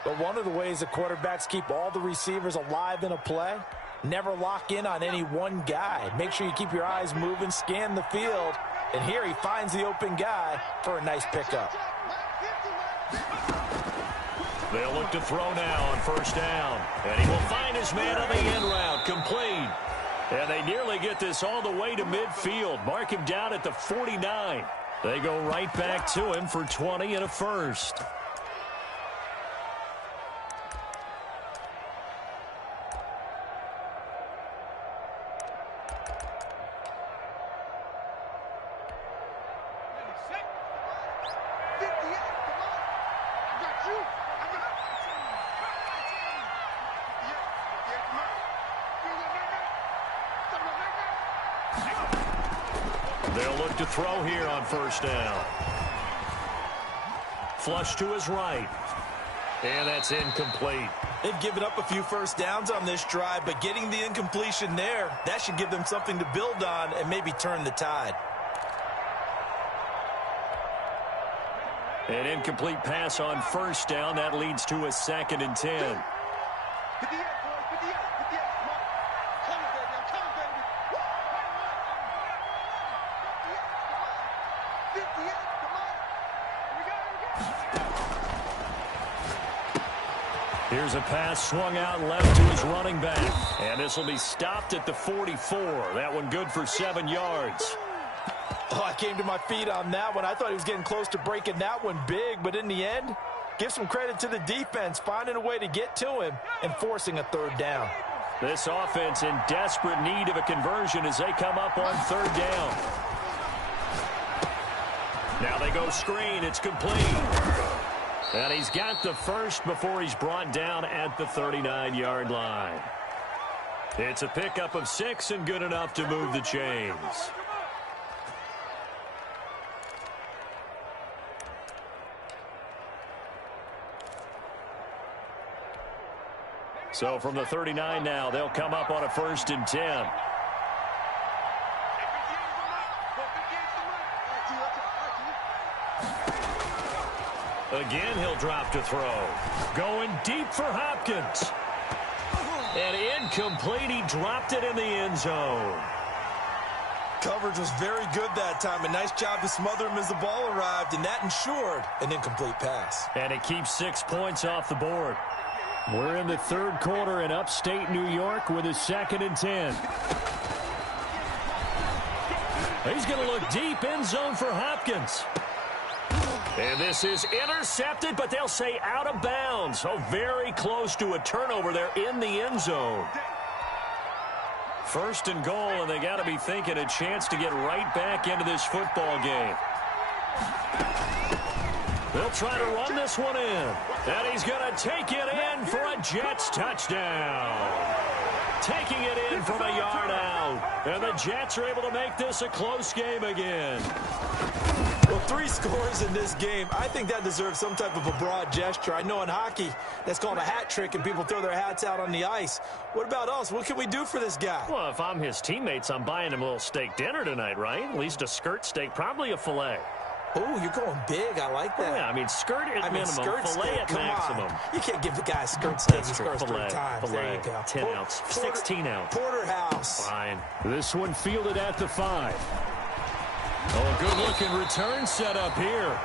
But one of the ways the quarterbacks keep all the receivers alive in a play, never lock in on any one guy. Make sure you keep your eyes moving, scan the field. And here he finds the open guy for a nice pickup. They'll look to throw now on first down. And he will find his man on the end route, complete. And they nearly get this all the way to midfield. Mark him down at the 49. They go right back to him for 20 and a first. They'll look to throw here on first down. Flush to his right. And that's incomplete. They've given up a few first downs on this drive, but getting the incompletion there, that should give them something to build on and maybe turn the tide. An incomplete pass on first down. That leads to a 2nd and 10. Here's a pass swung out left to his running back. And this will be stopped at the 44. That one good for 7 yards. Oh, I came to my feet on that one. I thought he was getting close to breaking that one big, but in the end, give some credit to the defense, finding a way to get to him and forcing a third down. This offense in desperate need of a conversion as they come up on third down. Now they go screen. It's complete. And he's got the first before he's brought down at the 39-yard line. It's a pickup of 6 and good enough to move the chains. So from the 39 now, they'll come up on a 1st and 10. Again, he'll drop to throw. Going deep for Hopkins. And incomplete. He dropped it in the end zone. Coverage was very good that time. A nice job to smother him as the ball arrived, and that ensured an incomplete pass. And it keeps 6 points off the board. We're in the third quarter in upstate New York with a 2nd and 10. He's going to look deep, end zone for Hopkins. And this is intercepted, but they'll say out of bounds. So very close to a turnover there in the end zone. 1st and goal, and they got to be thinking a chance to get right back into this football game. They'll try to run this one in. And he's going to take it in for a Jets touchdown. Taking it in from a yard out. And the Jets are able to make this a close game again. Well, 3 scores in this game. I think that deserves some type of a broad gesture. I know in hockey, that's called a hat trick, and people throw their hats out on the ice. What about us? What can we do for this guy? Well, if I'm his teammates, I'm buying him a little steak dinner tonight, right? At least a skirt steak, probably a filet. Oh, you're going big. I like that. Oh, yeah, I mean, skirt at minimum, skirt filet steak. at Come maximum. on. You can't give the guy a skirt steak. He scores 3 times. Filet, There you go. 10 ounce, 16 ounce. Porterhouse. Fine. This one fielded at the 5. Oh, a good-looking return set up here.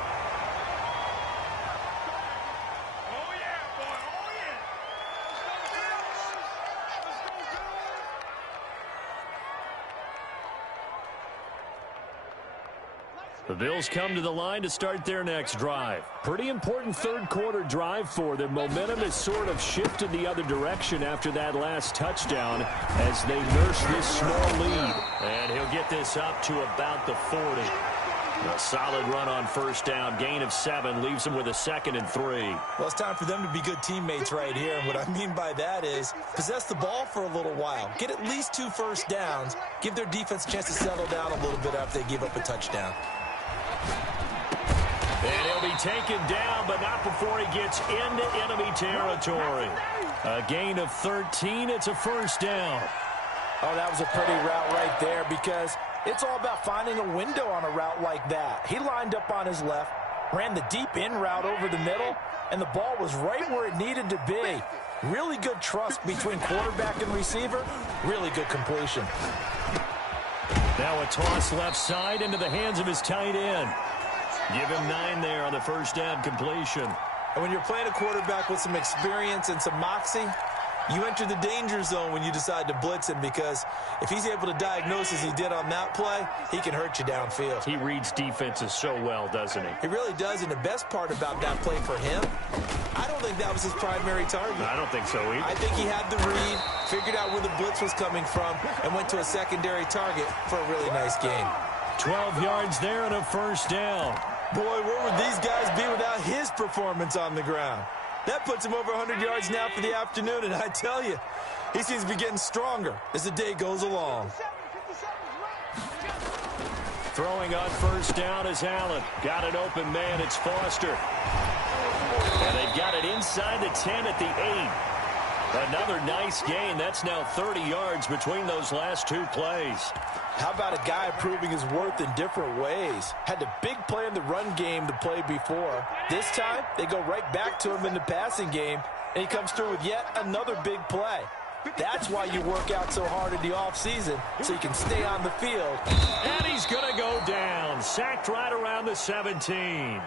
The Bills come to the line to start their next drive. Pretty important third quarter drive for them. Momentum has sort of shifted the other direction after that last touchdown as they nurse this small lead. And he'll get this up to about the 40. A solid run on first down. Gain of 7 leaves him with a 2nd and 3. Well, it's time for them to be good teammates right here. And what I mean by that is possess the ball for a little while. Get at least 2 first downs. Give their defense a chance to settle down a little bit after they give up a touchdown. And he'll be taken down, but not before he gets into enemy territory. A gain of 13. It's a first down. Oh, that was a pretty route right there because it's all about finding a window on a route like that. He lined up on his left, ran the deep in route over the middle, and the ball was right where it needed to be. Really good trust between quarterback and receiver. Really good completion. Now a toss left side into the hands of his tight end. Give him 9 there on the first down completion. And when you're playing a quarterback with some experience and some moxie, you enter the danger zone when you decide to blitz him, because if he's able to diagnose as he did on that play, he can hurt you downfield. He reads defenses so well, doesn't he? He really does, and the best part about that play for him, I don't think that was his primary target. I don't think so either. I think he had the read, figured out where the blitz was coming from, and went to a secondary target for a really nice gain. 12 yards there and a first down. Boy, where would these guys be without his performance on the ground? That puts him over 100 yards now for the afternoon, and I tell you, he seems to be getting stronger as the day goes along. Throwing on first down is Allen. Got an open man. It's Foster. And they've got it inside the 10 at the 8. Another nice gain. That's now 30 yards between those last 2 plays. How about a guy proving his worth in different ways? Had a big play in the run game to play before. This time, they go right back to him in the passing game, and he comes through with yet another big play. That's why you work out so hard in the offseason, so you can stay on the field. And he's going to go down. Sacked right around the 17.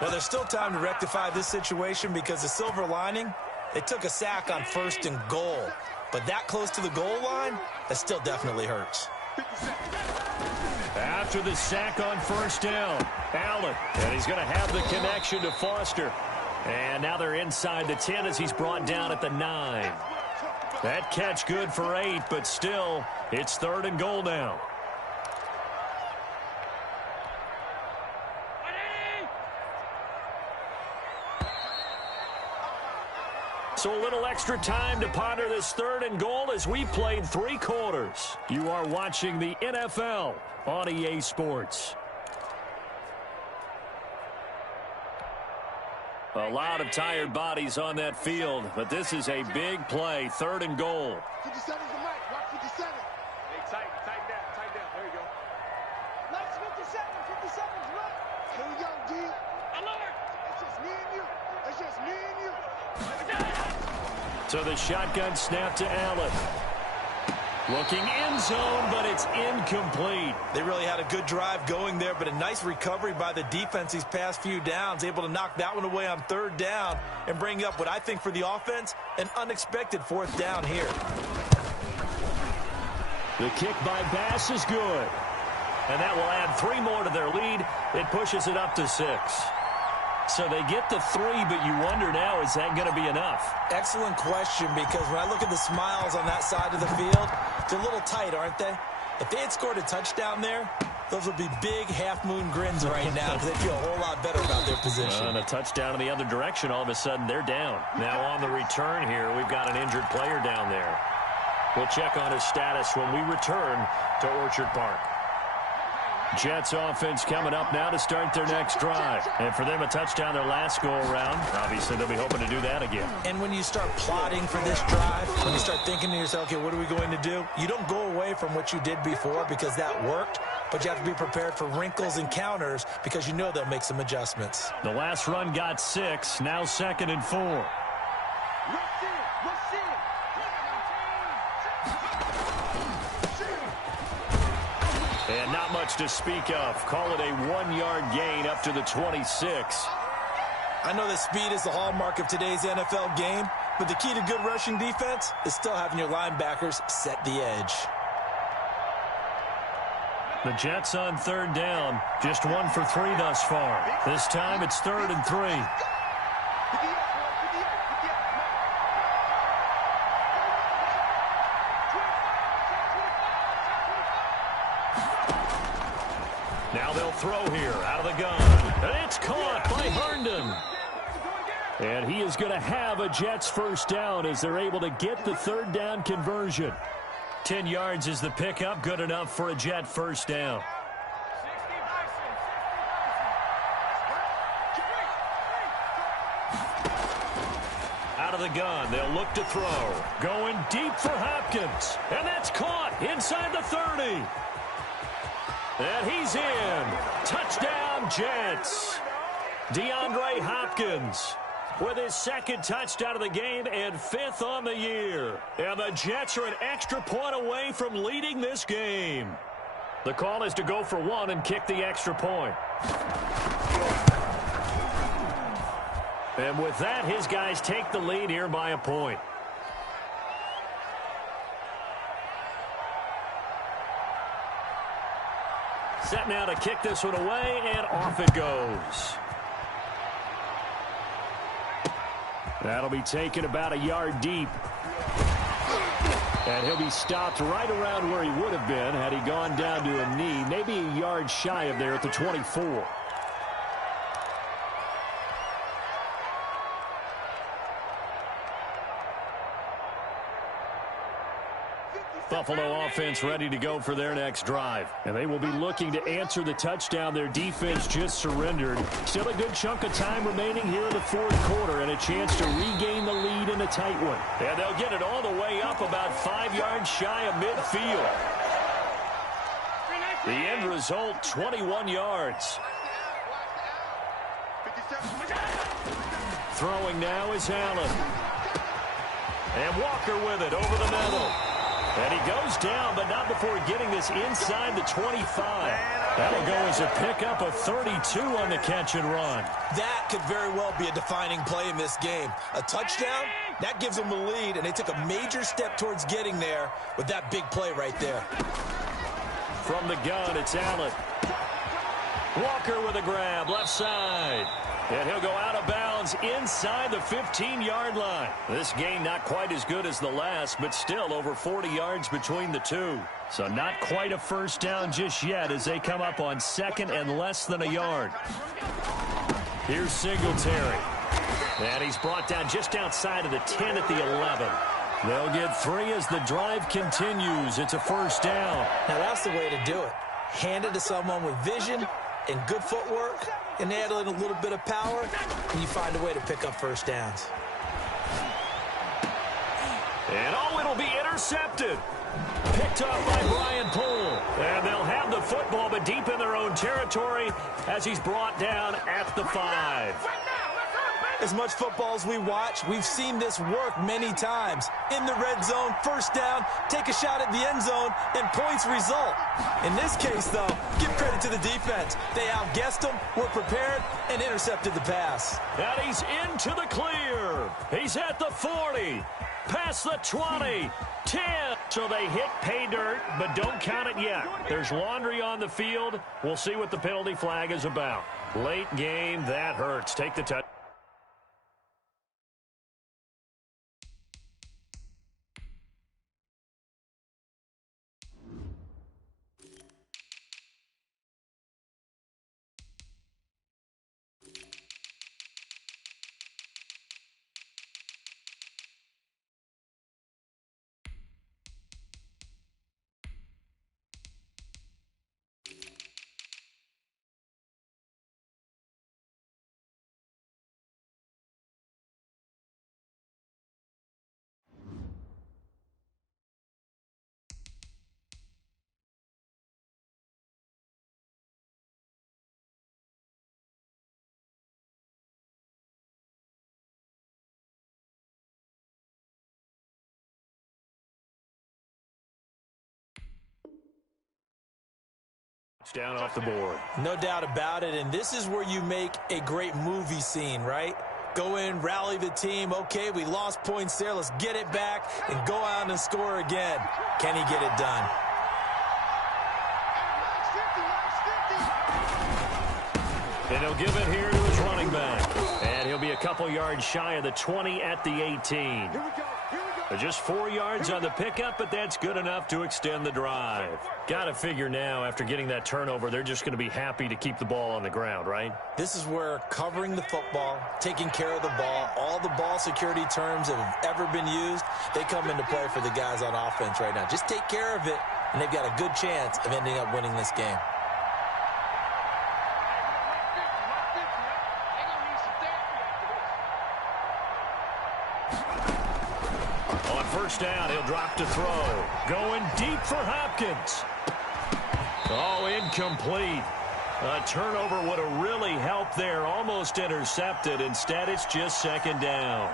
Well, there's still time to rectify this situation, because the silver lining, they took a sack on 1st and goal. But that close to the goal line, that still definitely hurts. After the sack on first down, Allen. And he's going to have the connection to Foster. And now they're inside the 10 as he's brought down at the 9. That catch good for 8, but still, it's 3rd and goal now. So a little extra time to ponder this 3rd and goal as we played 3 quarters. You are watching the NFL on EA Sports. A lot of tired bodies on that field, but this is a big play, 3rd and goal. 57's the mic. Watch 57. Hey, tighten down. There you go. Let's 57's right. Here we go, D. Alert! It's just me and you. It's just me and you. So the shotgun snap to Allen. Looking end zone, but it's incomplete. They really had a good drive going there, but a nice recovery by the defense these past few downs, able to knock that one away on 3rd down and bring up what I think for the offense, an unexpected 4th down here. The kick by Bass is good. And that will add 3 more to their lead. It pushes it up to 6. So they get the 3, but you wonder now, is that going to be enough? Excellent question, because when I look at the smiles on that side of the field, they're a little tight, aren't they? If they had scored a touchdown there, those would be big half-moon grins right now, because they feel a whole lot better about their position. And a touchdown in the other direction, all of a sudden they're down. Now on the return here, we've got an injured player down there. We'll check on his status when we return to Orchard Park. Jets offense coming up now to start their next drive. And for them, a touchdown their last go-around. Obviously, they'll be hoping to do that again. And when you start plotting for this drive, when you start thinking to yourself, okay, what are we going to do? You don't go away from what you did before because that worked, but you have to be prepared for wrinkles and counters because you know they'll make some adjustments. The last run got 6, now 2nd and 4. And not much to speak of. Call it a 1-yard gain up to the 26. I know that speed is the hallmark of today's NFL game, but the key to good rushing defense is still having your linebackers set the edge. The Jets on third down. Just 1 for 3 thus far. This time it's 3rd and 3. Now they'll throw here out of the gun. And it's caught by Herndon. And he is going to have a Jets first down as they're able to get the 3rd down conversion. 10 yards is the pickup, good enough for a Jet first down. Out of the gun, they'll look to throw. Going deep for Hopkins. And that's caught inside the 30. And he's in. Touchdown, Jets. DeAndre Hopkins with his 2nd touchdown of the game and 5th on the year. And the Jets are an extra point away from leading this game. The call is to go for 1 and kick the extra point. And with that, his guys take the lead here by a point. Set now to kick this one away, and off it goes. That'll be taken about a yard deep. And he'll be stopped right around where he would have been had he gone down to a knee, maybe a yard shy of there at the 24. Buffalo offense ready to go for their next drive. And they will be looking to answer the touchdown their defense just surrendered. Still a good chunk of time remaining here in the 4th quarter and a chance to regain the lead in a tight one. And they'll get it all the way up about 5 yards shy of midfield. The end result, 21 yards. Throwing now is Allen. And Walker with it over the middle. And he goes down, but not before getting this inside the 25. That'll go as a pickup of 32 on the catch and run. That could very well be a defining play in this game. A touchdown, that gives them the lead, and they took a major step towards getting there with that big play right there. From the gun, it's Allen. Walker with a grab, left side. And he'll go out of bounds inside the 15-yard line. This game not quite as good as the last, but still over 40 yards between the two. So not quite a first down just yet as they come up on 2nd and less than a yard. Here's Singletary. And he's brought down just outside of the 10 at the 11. They'll get 3 as the drive continues. It's a first down. Now that's the way to do it. Hand it to someone with vision and good footwork, and add in a little bit of power, and you find a way to pick up first downs. And it'll be intercepted. Picked up by Brian Poole. And they'll have the football, but deep in their own territory as he's brought down at the 5. As much football as we watch, we've seen this work many times. In the red zone, first down, take a shot at the end zone, and points result. In this case, though, give credit to the defense. They outguessed them, were prepared, and intercepted the pass. And he's into the clear. He's at the 40. Past the 20. 10. So they hit pay dirt, but don't count it yet. There's laundry on the field. We'll see what the penalty flag is about. Late game, that hurts. Take the touch. Down off the board. No doubt about it, and this is where you make a great movie scene, right? Go in, rally the team. Okay, we lost points there. Let's get it back and go out and score again. Can he get it done? And he'll give it here to his running back. And he'll be a couple yards shy of the 20 at the 18. Just 4 yards on the pickup, but that's good enough to extend the drive. Got to figure now, after getting that turnover, they're just going to be happy to keep the ball on the ground, right? This is where covering the football, taking care of the ball, all the ball security terms that have ever been used, they come into play for the guys on offense right now. Just take care of it, and they've got a good chance of ending up winning this game. First down, he'll drop to throw. Going deep for Hopkins. Oh, incomplete. A turnover would have really helped there. Almost intercepted. Instead, it's just second down.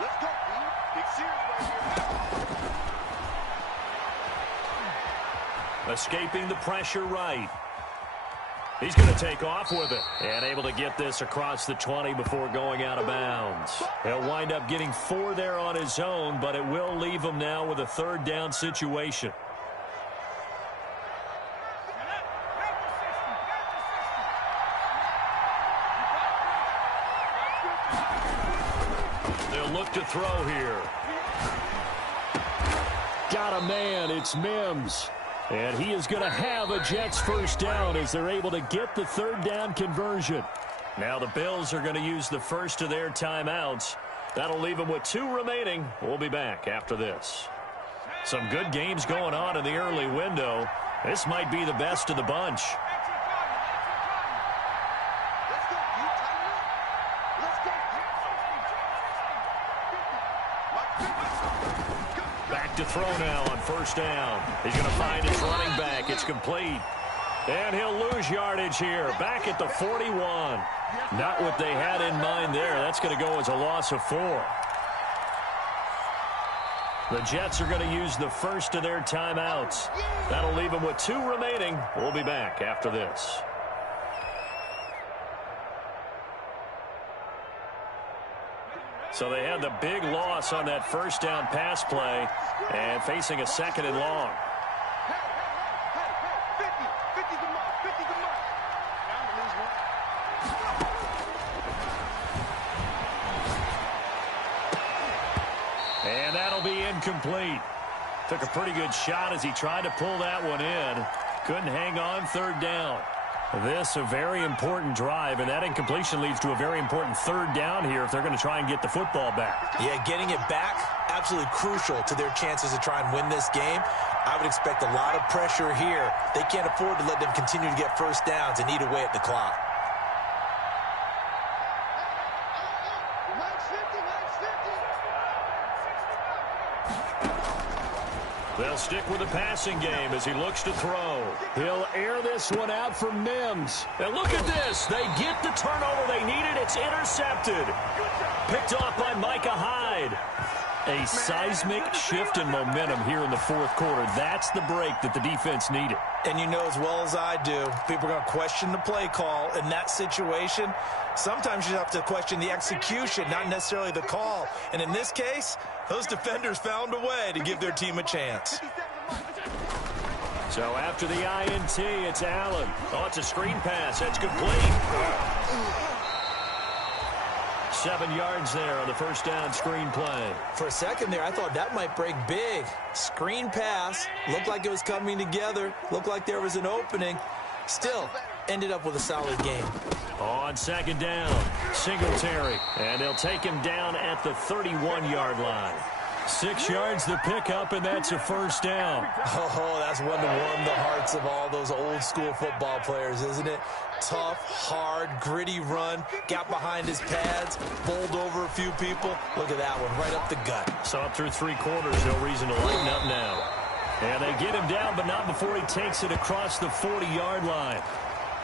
Let's go, B. Big series right here. Escaping the pressure right. He's going to take off with it and able to get this across the 20 before going out of bounds. He'll wind up getting 4 there on his own, but it will leave him now with a third down situation. They'll look to throw here. Got a man. It's Mims. And he is going to have a Jets first down as they're able to get the third down conversion. Now the Bills are going to use the first of their timeouts. That'll leave them with 2 remaining. We'll be back after this. Some good games going on in the early window. This might be the best of the bunch. To throw now on first down. He's going to find his running back. It's complete. And he'll lose yardage here. Back at the 41. Not what they had in mind there. That's going to go as a loss of 4. The Jets are going to use the first of their timeouts. That'll leave them with 2 remaining. We'll be back after this. So they had the big loss on that first down pass play and facing a second and long. And that'll be incomplete. Took a pretty good shot as he tried to pull that one in. Couldn't hang on third down. This a very important drive, and that incompletion leads to a very important third down here if they're going to try and get the football back. Yeah, getting it back, absolutely crucial to their chances to try and win this game. I would expect a lot of pressure here. They can't afford to let them continue to get first downs and eat away at the clock. They'll stick with the passing game as he looks to throw. He'll air this one out for Mims. And look at this. They get the turnover they needed. It's intercepted. Picked off by Micah Hyde. A seismic shift in momentum here in the fourth quarter. That's the break that the defense needed. And you know as well as I do, people are going to question the play call in that situation. Sometimes you have to question the execution, not necessarily the call. And in this case, those defenders found a way to give their team a chance. So after the INT, it's Allen. Oh, it's a screen pass. That's complete. 7 yards there on the first down screen play. For a second there, I thought that might break big. Screen pass. Looked like it was coming together. Looked like there was an opening. Still, ended up with a solid game. On second down, Singletary. And they'll take him down at the 31-yard line. 6 yards the pickup, and that's a first down. Oh, that's one to warm the hearts of all those old-school football players, isn't it? Tough, hard, gritty run. Got behind his pads, bowled over a few people. Look at that one, right up the gut. Saw it through 3 quarters. No reason to lighten up now. And they get him down, but not before he takes it across the 40-yard line.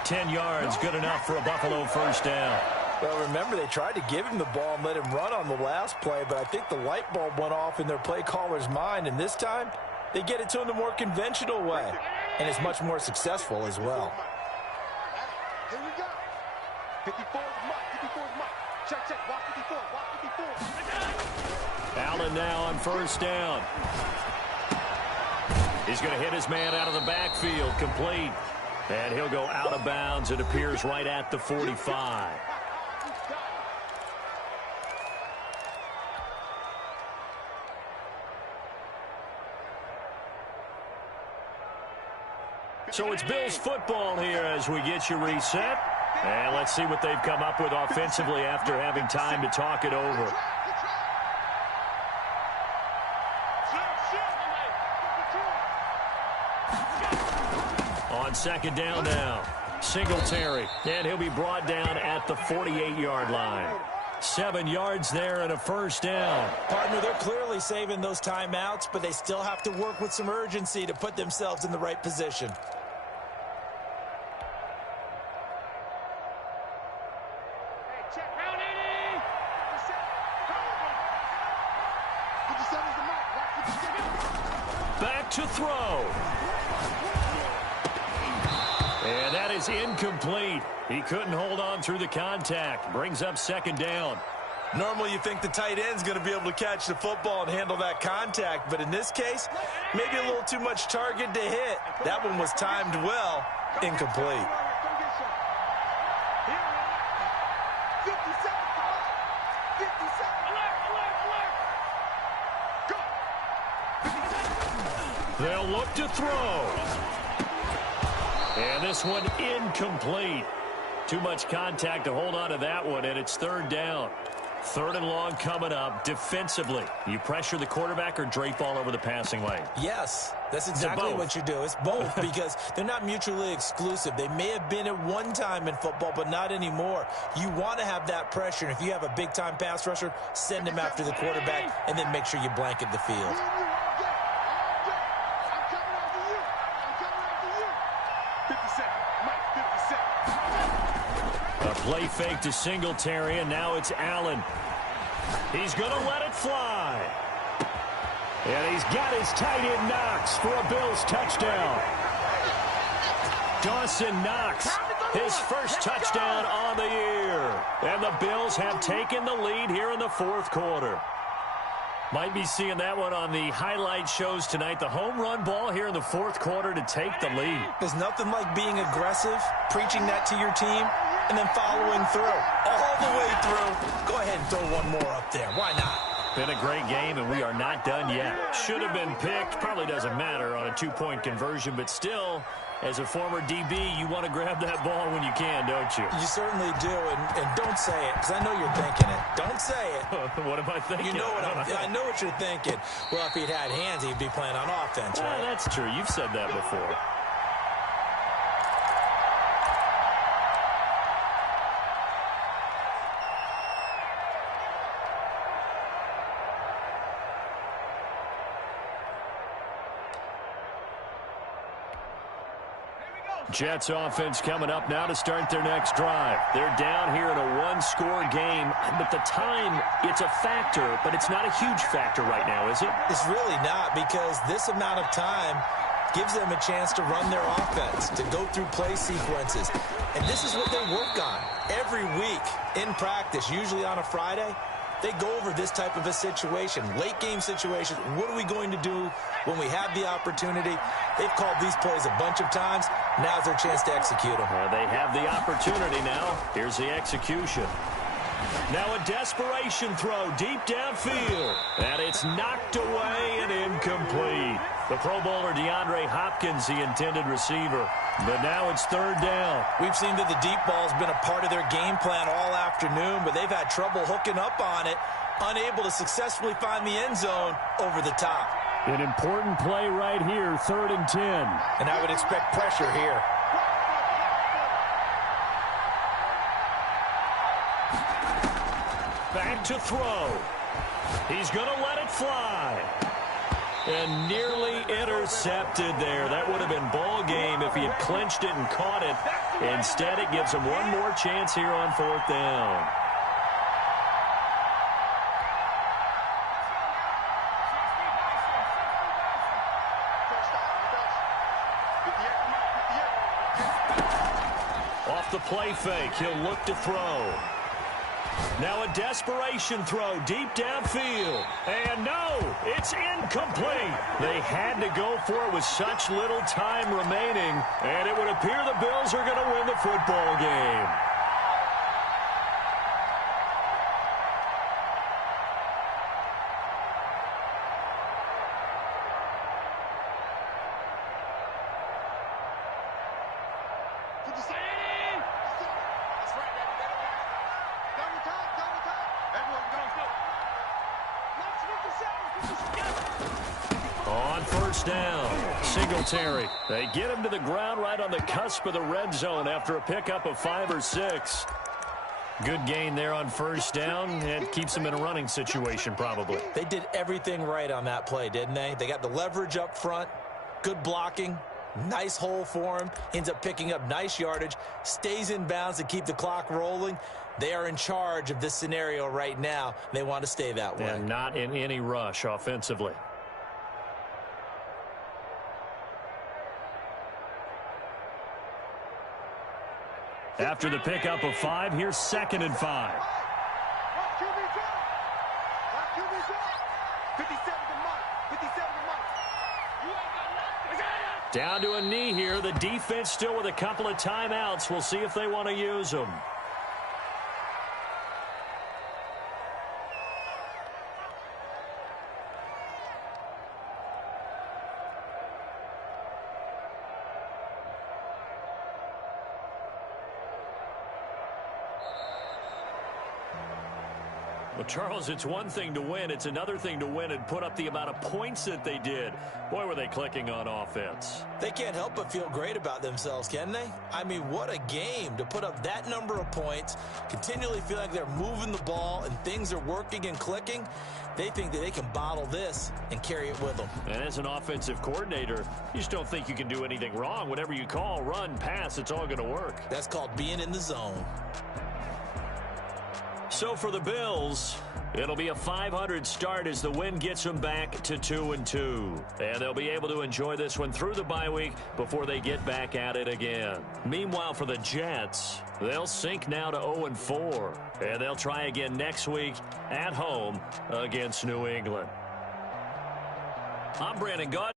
10 yards, good enough for a Buffalo first down. Well, remember, they tried to give him the ball and let him run on the last play, but I think the light bulb went off in their play caller's mind, and this time they get it to him the more conventional way, and it's much more successful as well. Here we go. 54 is Mike. 54 is Mike. Check, check. Walk 54. Walk 54. Allen now on first down. He's going to hit his man out of the backfield, complete. And he'll go out of bounds. It appears right at the 45. So it's Bills football here as we get you reset. And let's see what they've come up with offensively after having time to talk it over. On second down now, Singletary, and he'll be brought down at the 48-yard line. 7 yards there and a first down. Partner, they're clearly saving those timeouts, but they still have to work with some urgency to put themselves in the right position. Check round 80. Back to throw. And that is incomplete. He couldn't hold on through the contact. Brings up second down. Normally you think the tight end's going to be able to catch the football and handle that contact, but in this case, maybe a little too much target to hit. That one was timed well, incomplete. 57. They'll look to throw. And this one incomplete. Too much contact to hold on to that one, and it's third down. Third and long coming up. Defensively, you pressure the quarterback or drape all over the passing lane? Yes, that's exactly what you do. It's both because they're not mutually exclusive. They may have been at one time in football, but not anymore. You want to have that pressure, and if you have a big-time pass rusher, send him after the quarterback, and then make sure you blanket the field. A play fake to Singletary, and now it's Allen. He's going to let it fly. And he's got his tight end Knox for a Bills touchdown. Dawson Knox, his first touchdown on the year. And the Bills have taken the lead here in the fourth quarter. Might be seeing that one on the highlight shows tonight. The home run ball here in the fourth quarter to take the lead. There's nothing like being aggressive, preaching that to your team, and then following through. All the way through. Go ahead and throw one more up there. Why not? Been a great game, and we are not done yet. Should have been picked. Probably doesn't matter on a two-point conversion, but still, as a former DB, you want to grab that ball when you can, don't you? You certainly do, and don't say it, because I know you're thinking it. Don't say it. What am I thinking? You know I know what you're thinking. Well, if he'd had hands, he'd be playing on offense, right? That's true. You've said that before. Jets offense coming up now to start their next drive. They're down here in a one-score game, but the time, it's a factor, but it's not a huge factor right now, is it? It's really not, because this amount of time gives them a chance to run their offense, to go through play sequences. And this is what they work on every week in practice, usually on a Friday. They go over this type of a situation, late game situation. What are we going to do when we have the opportunity? They've called these plays a bunch of times. Now's their chance to execute them. They have the opportunity now. Here's the execution. Now a desperation throw deep downfield. And it's knocked away and incomplete. The Pro Bowler DeAndre Hopkins, the intended receiver. But now it's third down. We've seen that the deep ball's been a part of their game plan all afternoon, but they've had trouble hooking up on it, unable to successfully find the end zone over the top. An important play right here, 3rd and 10. And I would expect pressure here. Back to throw. He's going to let it fly. And nearly intercepted there. That would have been ball game if he had clinched it and caught it. Instead, it gives him one more chance here on 4th down. Off the play fake, he'll look to throw. Now a desperation throw deep downfield. And no, it's incomplete. They had to go for it with such little time remaining, and it would appear the Bills are going to win the football game. On first down, Singletary. They get him to the ground right on the cusp of the red zone after a pickup of 5 or 6. Good gain there on first down. It keeps them in a running situation probably. They did everything right on that play, didn't they? They got the leverage up front, good blocking, nice hole for him, ends up picking up nice yardage, stays in bounds to keep the clock rolling. They are in charge of this scenario right now. They want to stay that way. And not in any rush offensively. After the pickup of 5, here's 2nd and 5. Down to a knee here. The defense still with a couple of timeouts. We'll see if they want to use them. Well, Charles, it's one thing to win. It's another thing to win and put up the amount of points that they did. Boy, were they clicking on offense. They can't help but feel great about themselves, can they? I mean, what a game to put up that number of points, continually feel like they're moving the ball and things are working and clicking. They think that they can bottle this and carry it with them. And as an offensive coordinator, you just don't think you can do anything wrong. Whatever you call, run, pass, it's all going to work. That's called being in the zone. So for the Bills, it'll be a .500 start as the win gets them back to 2-2. And they'll be able to enjoy this one through the bye week before they get back at it again. Meanwhile, for the Jets, they'll sink now to 0-4. And they'll try again next week at home against New England. I'm Brandon Gaud.